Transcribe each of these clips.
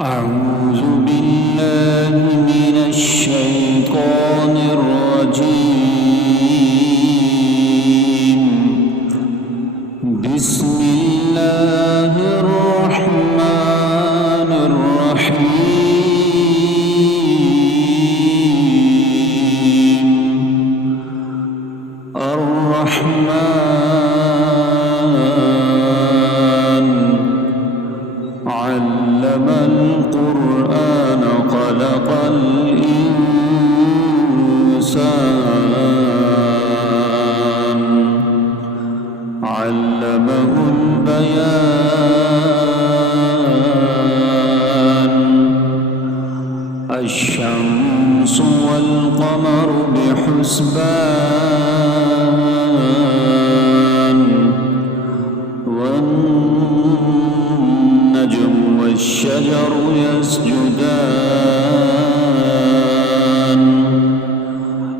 أعوذ بالله من الشيطان الرجيم. بسم الله الرحمن الرحيم. الرحمن علم القرآن خلق الإنسان علمه البيان. الشمس والقمر بحسبان والنجم والشجر يسجدان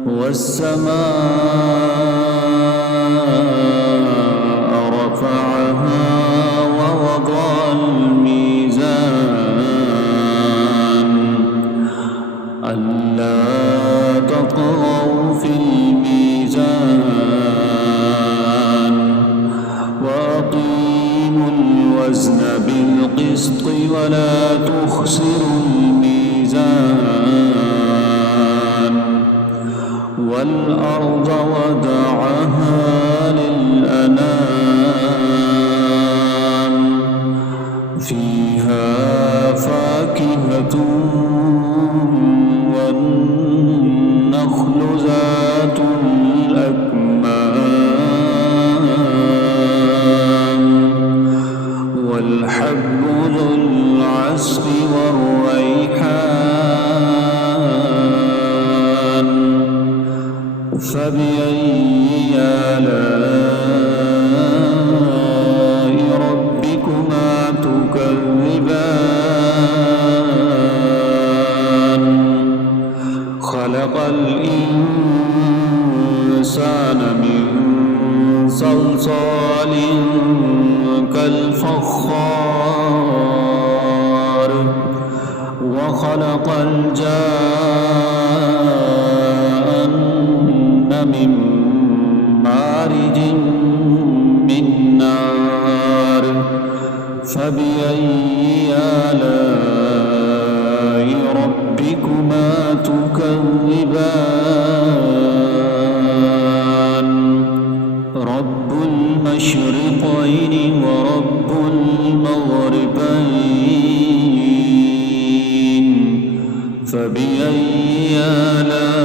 والسماء رفعها ووضع الميزان ألا تطغوا في الميزان وأقيموا الوزن بالقسط ولا تخسروا الميزان والأرض وضعها للأنام فيها فاكهة والنخل ذات الأكمام والحب ذو العصف والريحان فبأي آلاء ربكما تكذبان. خلق الإنسان من صلصال كالفخار وخلق الجان من مارج من نار فبأي آلاء ربكما تكذبان. رب المشرقين ورب المغربين فبأي آلاء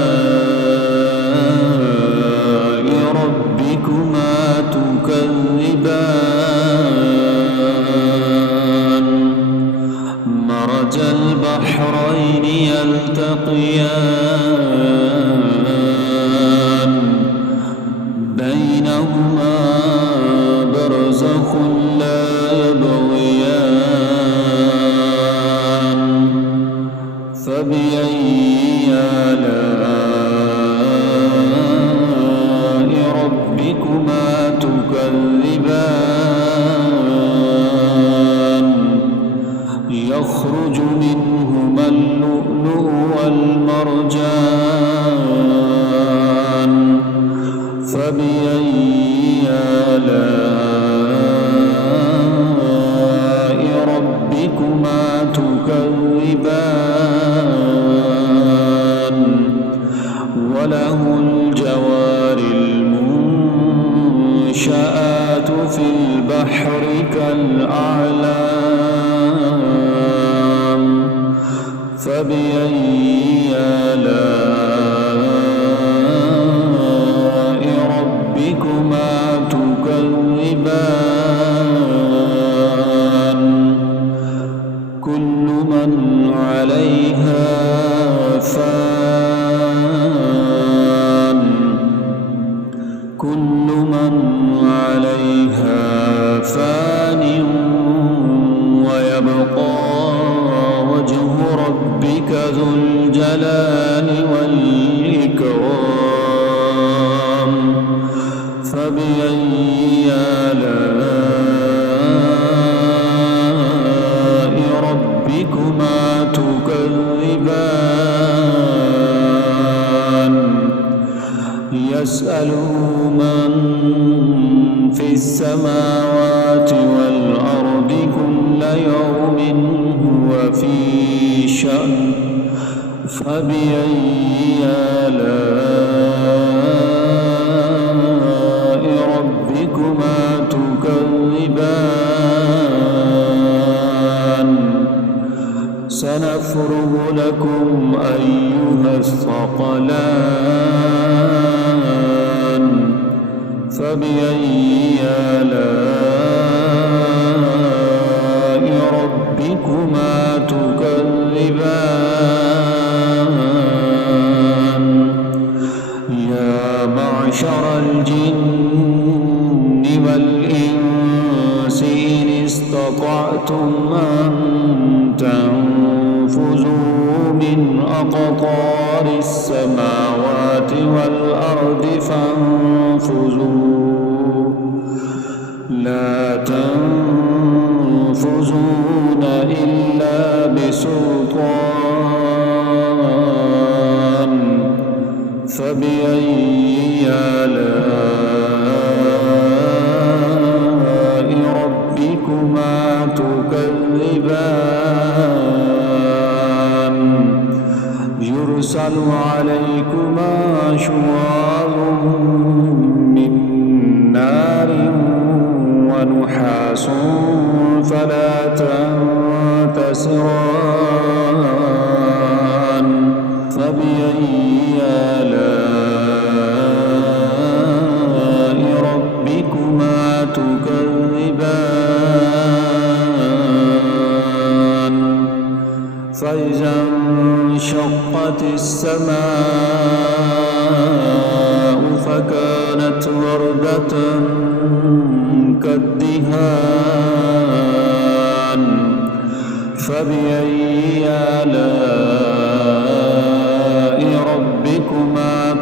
ربكما تكذبان. مرج البحرين يلتقيان بينهما برزخ لا يبغيان فبأي آلاء ربكما تكذبان. يخرج منهما اللؤلؤ والمرجان فبأي آلاء ربكما تكذبان. وله الجوار المنشآت في البحر كالأعلام فبأي آلاء ربكما تكذبان. كل من عليها فان كل من عليها فان ويبقى وجه ربك ذو الجلال والإكرام فبأي آلاء ربكما ربكما تكذبان يسأل من في السماوات والأرض كل يوم هو في شأن فبأي آلاء ربكما تكذبان سنفرغ لكم أيها الثقلان فبأي آلاء ربكما تكذبان يا معشر الجن والإنس إن استطعتم أن تنفذوا من أقطار السماوات والأرض فانفذوا لا تنفذون إلا بسلطان فبأي آلاء ربكما تكذبان يرسل عليكما شواظ من نار ونحاس فلا تنتصران فبأي آلاء ربكما تكذبان فإذا انشقت السماء فكانت وردة كالدهان فبأي آلاء ربكما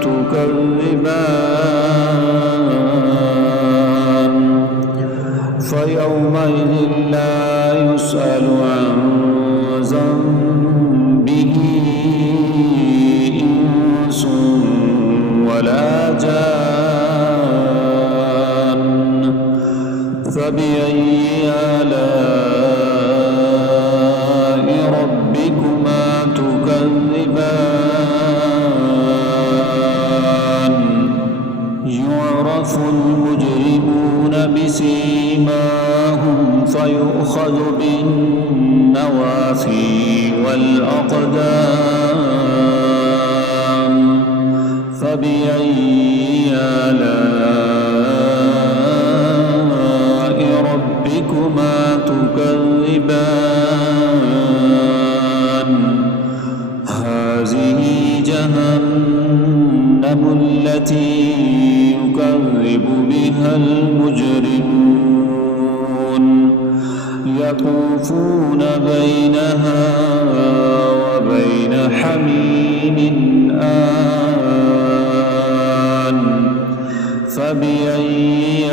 تكذبان فيومئذ لا يسأل عن ذنبه إنس ولا جان فبأي آلاء ربكما تكذبان يعرف المجرمون بسيماهم فيؤخذ بالنواصي والأقدام فبأي آلاء ربكما تكذبان هذه جهنم التي يكذب بها المجرمون يطوفون بينها وبين حميم آن فبأي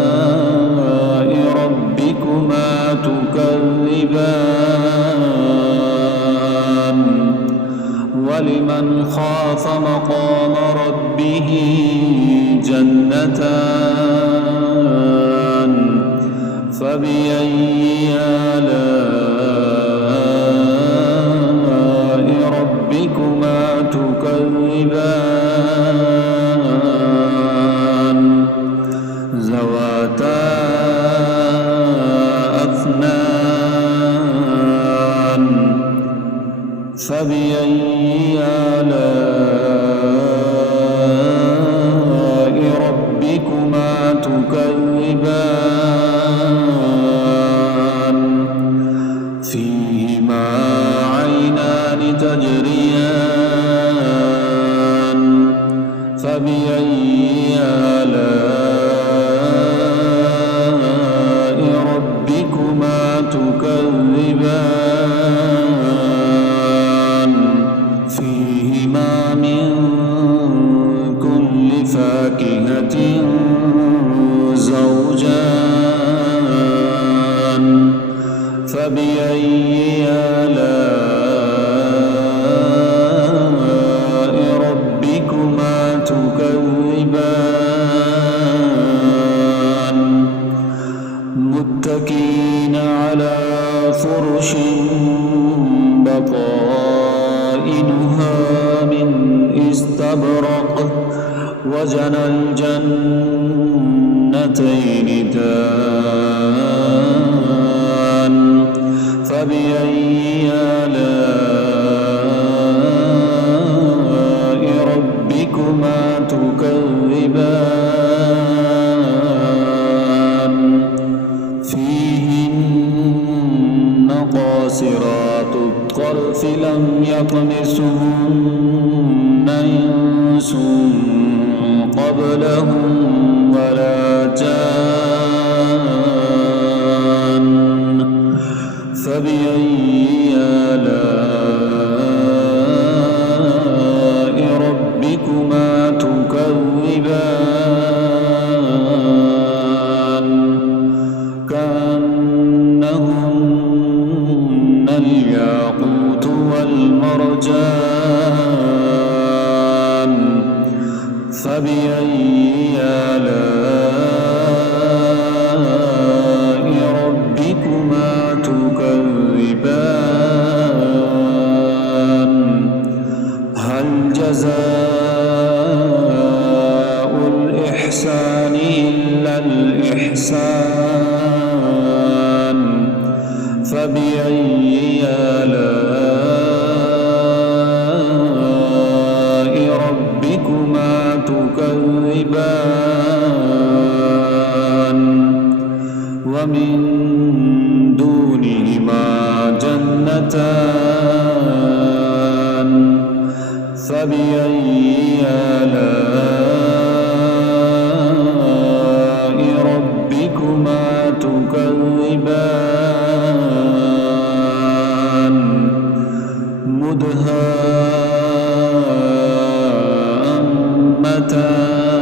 آلاء ربكما تكذبان ولمن خاف مقام ربه جنتان فبأي آلاء ربكما تكذبان ذواتا أفنان فبأي آلاء ربكما تكذبان فيهما عينان تجريان فبأي آلاء ربكما تكذبان فيهما من كل فاكهة زوجان فبأي آلاء ربكما تكذبان متكئين على فرش بطائنها من استبرق وجنى الجنتين دان فبأي آلاء ربكما تكذبان فيهن قاصرات الطرف لم يطمثهن إنس قبلهم ولا جان فبأي آلاء ربكما تكذبان كأنهن الياقوت والمرجان فبأي آلاء ربكما تكذبان هل جزاء الإحسان إلا الإحسان فبأي آلاء ربكما تكذبان ومن دونهما جنتان فبأي آلاء ربكما تكذبان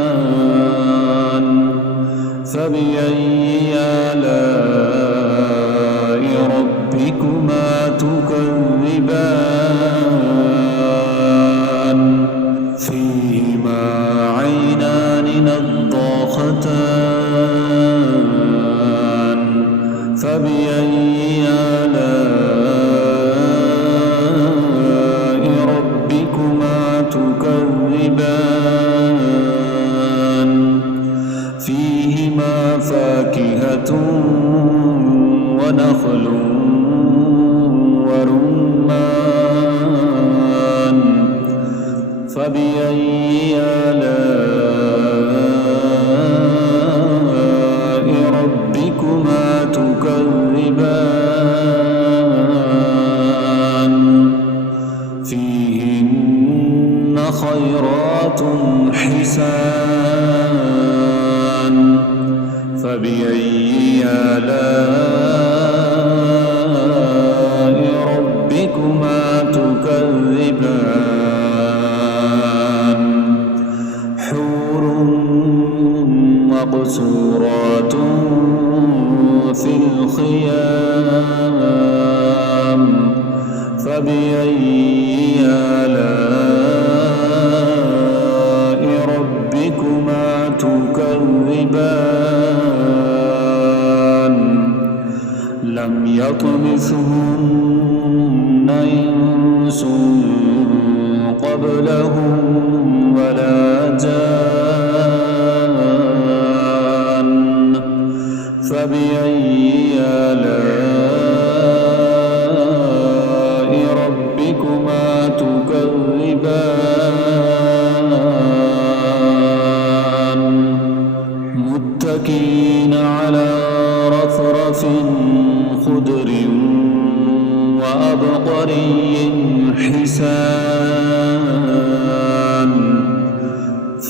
مدهامتان فبأي آلاء ربكما تكذبان فيهما عينان نضاختان فبأي آلاء ربكما تكذبان فيهما فاكهة ونخل ورمان فبأي آلاء ربكما تكذبان فيهن خيرات حسان فبأي آلاء ربكما تكذبان حور مقصورات في الخيام فبأي آلاء ربكما تكذبان لم يطمثهن إنس قبلهم ولا جان فبأي آلاء ربكما تكذبان متكئين على رفرف خضر وأبقري حسان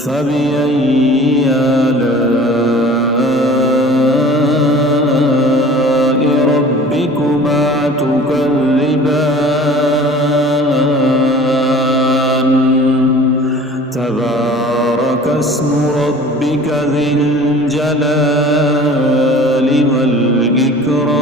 فبأي آلاء ربكما تكذبان تبارك اسم ربك ذي الجلال والإكرام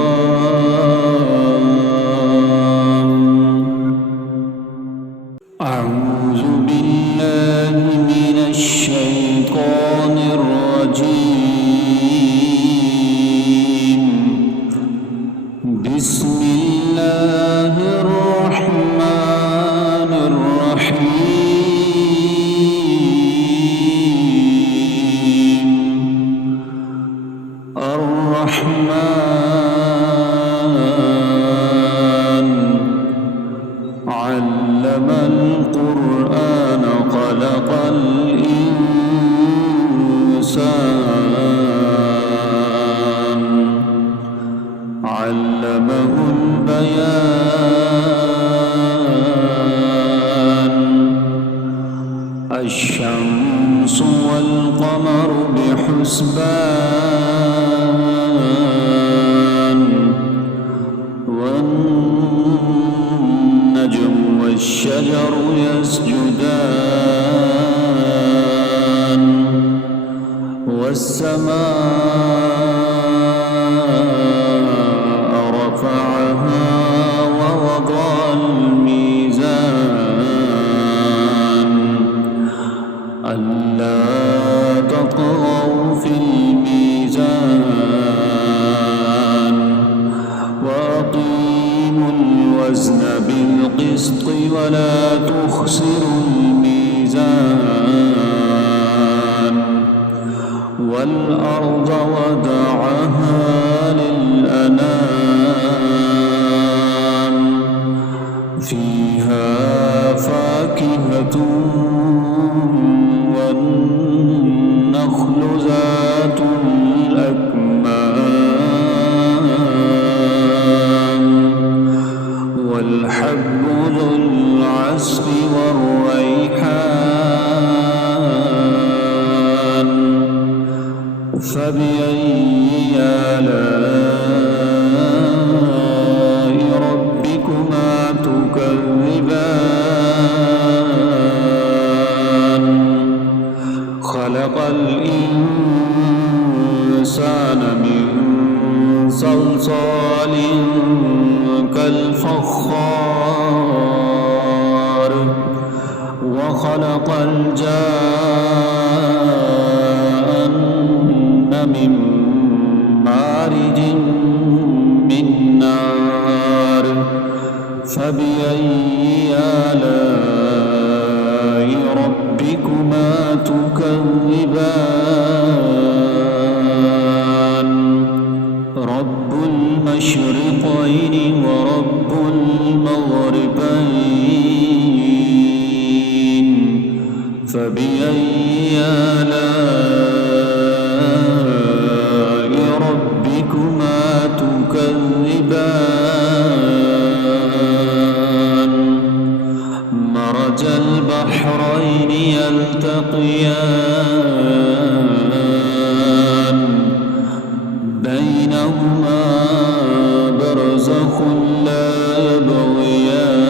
بسم الله الرحمن الرحيم الرحمن علم القرآن خلق الإنسان علمه البيان الشمس والقمر بحسبان والنجم والشجر يسجدان والسماء رفعها ووضع الميزان ألا تطغوا في الميزان وأقيموا الوزن بالقسط ولا تخسروا الميزان والأرض وضعها للأنام فيها فاكهة والنخل ذات الأكمام والحب ذو العصف والريحان فبأي آلاء ربكما تكذبان خلق الإنسان من صلصال كالفخار وخلق الجان من مارج من نار فبأي آلاء ربكما تكذبان رب المشرقين ورب المغربين فبأي آلاء ربكما تكذبان مرج البحرين يلتقيان بينهما برزخ لا يبغيان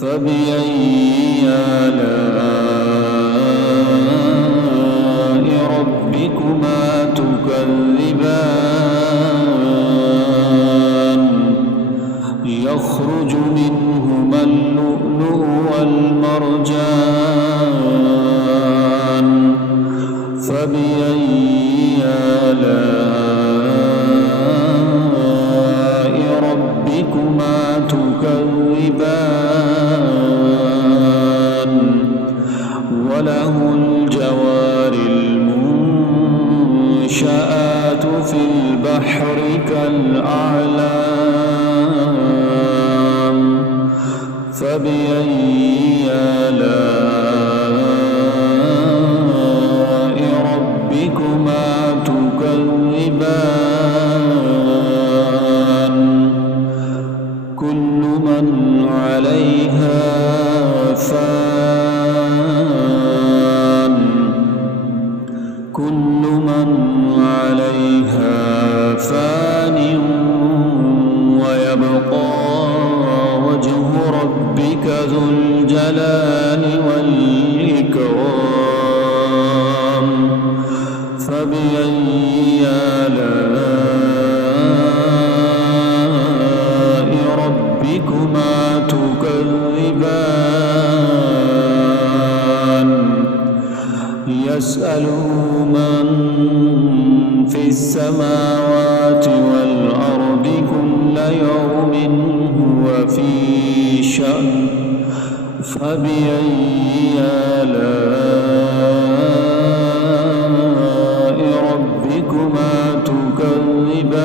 فبأي آلاء ربكما تكذبان يخرج منهما اللؤلؤ والمرجان فبأي آلاء ربكما تكذبان وله الجوار المنشآت في البحر كالأعلام فبأي آلاء ربكما تكذبان كل من عليها فان كل من عليها فان ويبقى وجه ربك ذو الجلال والإكرام فبأي آلاء ربكما تكذبان يسأله من في السماء السماوات والأرض كل يوم هو في شأن فبأي آلاء ربكما تكذبان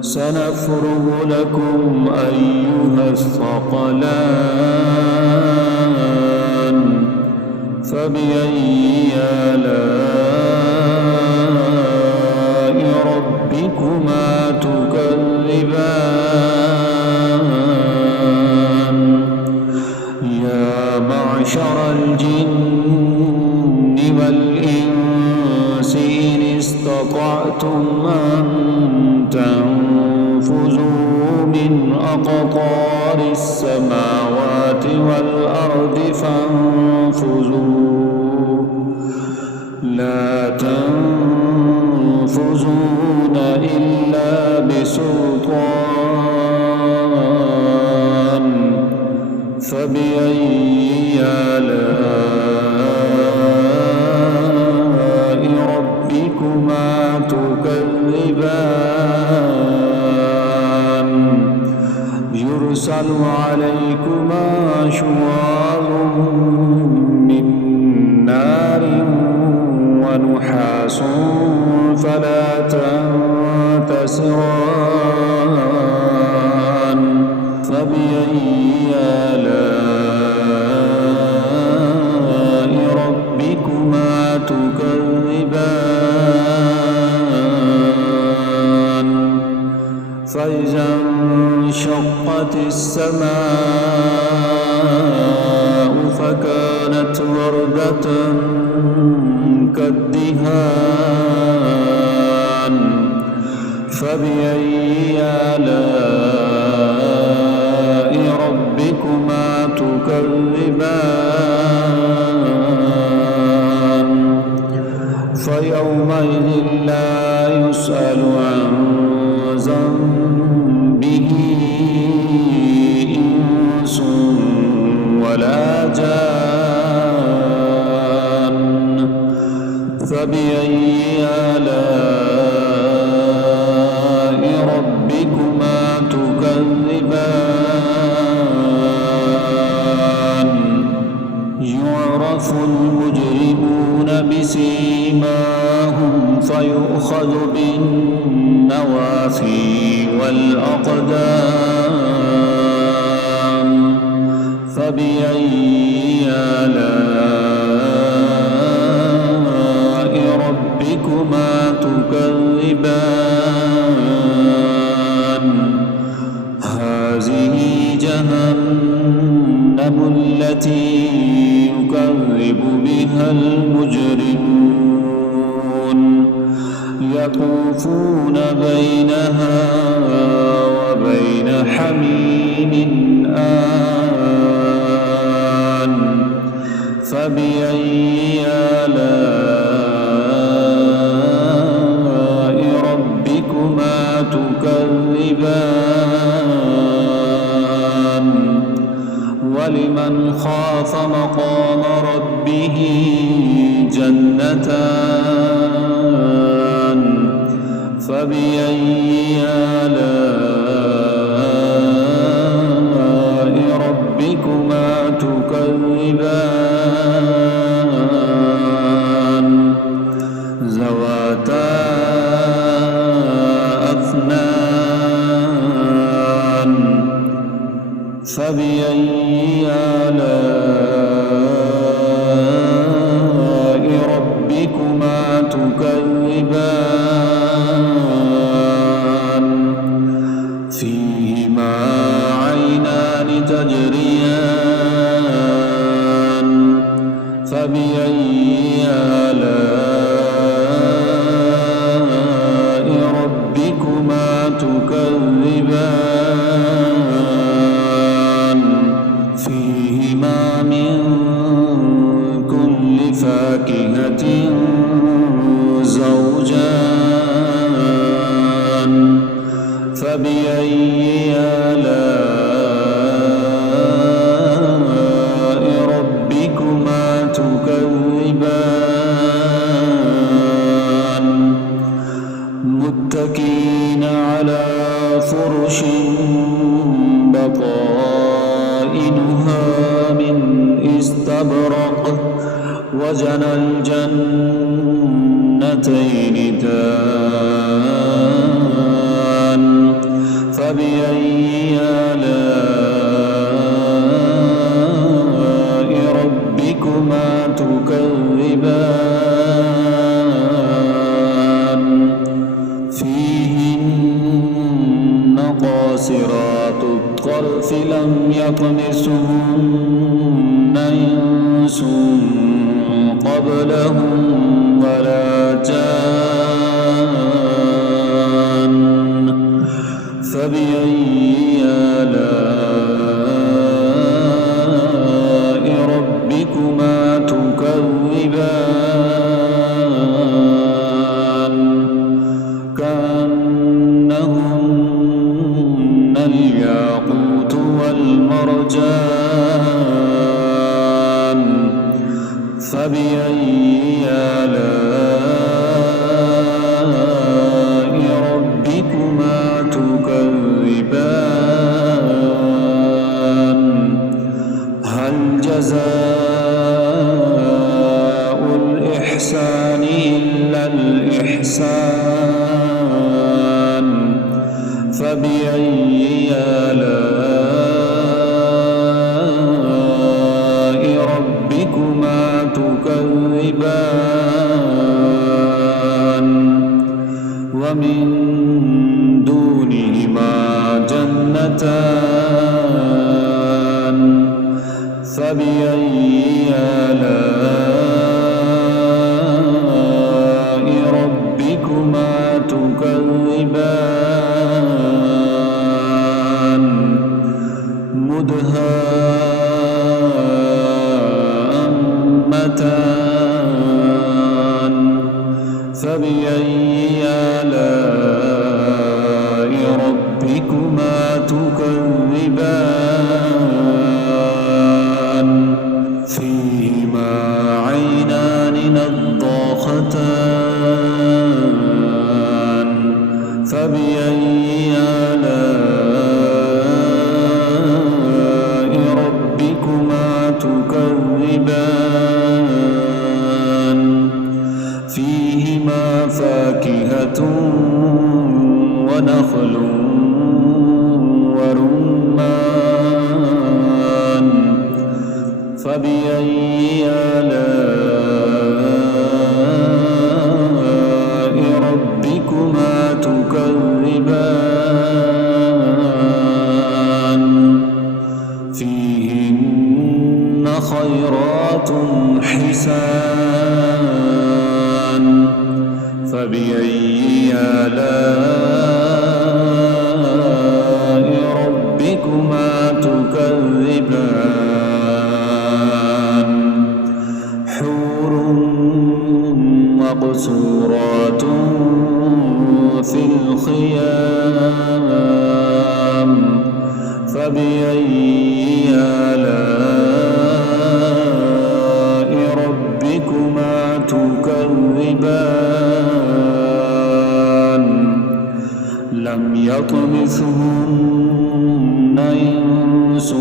سنفرغ لكم أيها الثقلان فبأي آلاء ربكما تكذبان يا معشر الجن والإنس إن استطعتم أن تنفذوا من أقطار السماوات والأرض فانفذوا لا تنفذون إلا بسلطان فبأي آلاء ربكما تكذبان يرسل عليكما شواظ من نار ونحاس فلا تنتصران فبأي آلاء ربكما تكذبان فإذا انشقت السماء فكانت وردة كالدهان فبأي آلاء ربكما تكذبان فيومئذ لا يسأل عن ذنبه إنس ولا جان فبأي آلاء ربكما تكذبان يعرف المجرمون بسيماهم فيؤخذ بالنواصي والأقدام فبأي آلاء ربكما تكذبان هذه جهنم التي يكذب بها المجرمون يطوفون بينها وبين حميم آن فبأي آلاء ربكما تكذبان ولمن خاف مقام ربه جنتان فبأي آلاء ربكما تكذبان ذواتا أفنان فبأي آلاء ربكما تكذبان فيهما عينان تجريان فبأي آلاء ربكما تكذبان فيهما من كل فاكهة زوجان وجنى الجنتين دان فبأي آلاء ربكما تكذبان فيهن قاصرات الطرف لم يطمثهن إنس قبلهم ولا جان فبأي آلاء ربكما تكذبان كأنهن الياقوت والمرجان فبأي آلاء ربكما تكذبان هل جزاء الإحسان إلا الإحسان فبأي آلاء ربكما تكذبان ومن دونهما جنتان فبأي آلاء ربكما تكذبان مدهامتان فبأي آلاء ربكما تكذبان فيهما عينان نضاختان فبأي آلاء ربكما تكذبان فيهما فاكهة ونخل ورمان فبأي آلاء ربكما تكذبان فيهن خيرات حسان فبأي آلاء ربكما تكذبان حور مقصورات في الخيام فبأي آلاء ربكما تكذبان لم يطمثهن إنس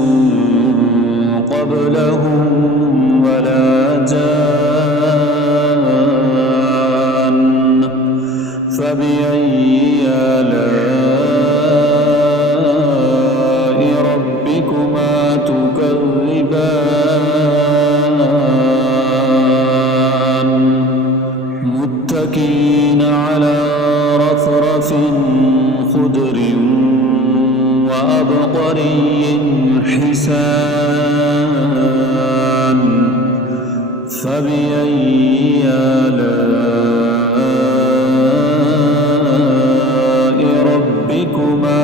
قبلهم ولا جان فبأي آلاء ربكما تكذبان متكئين على رفرف خضر وأبقري حسان فبأي آلاء ربكما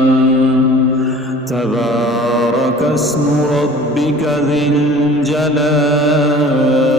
تكذبان تبارك اسم ربك ذي الجلال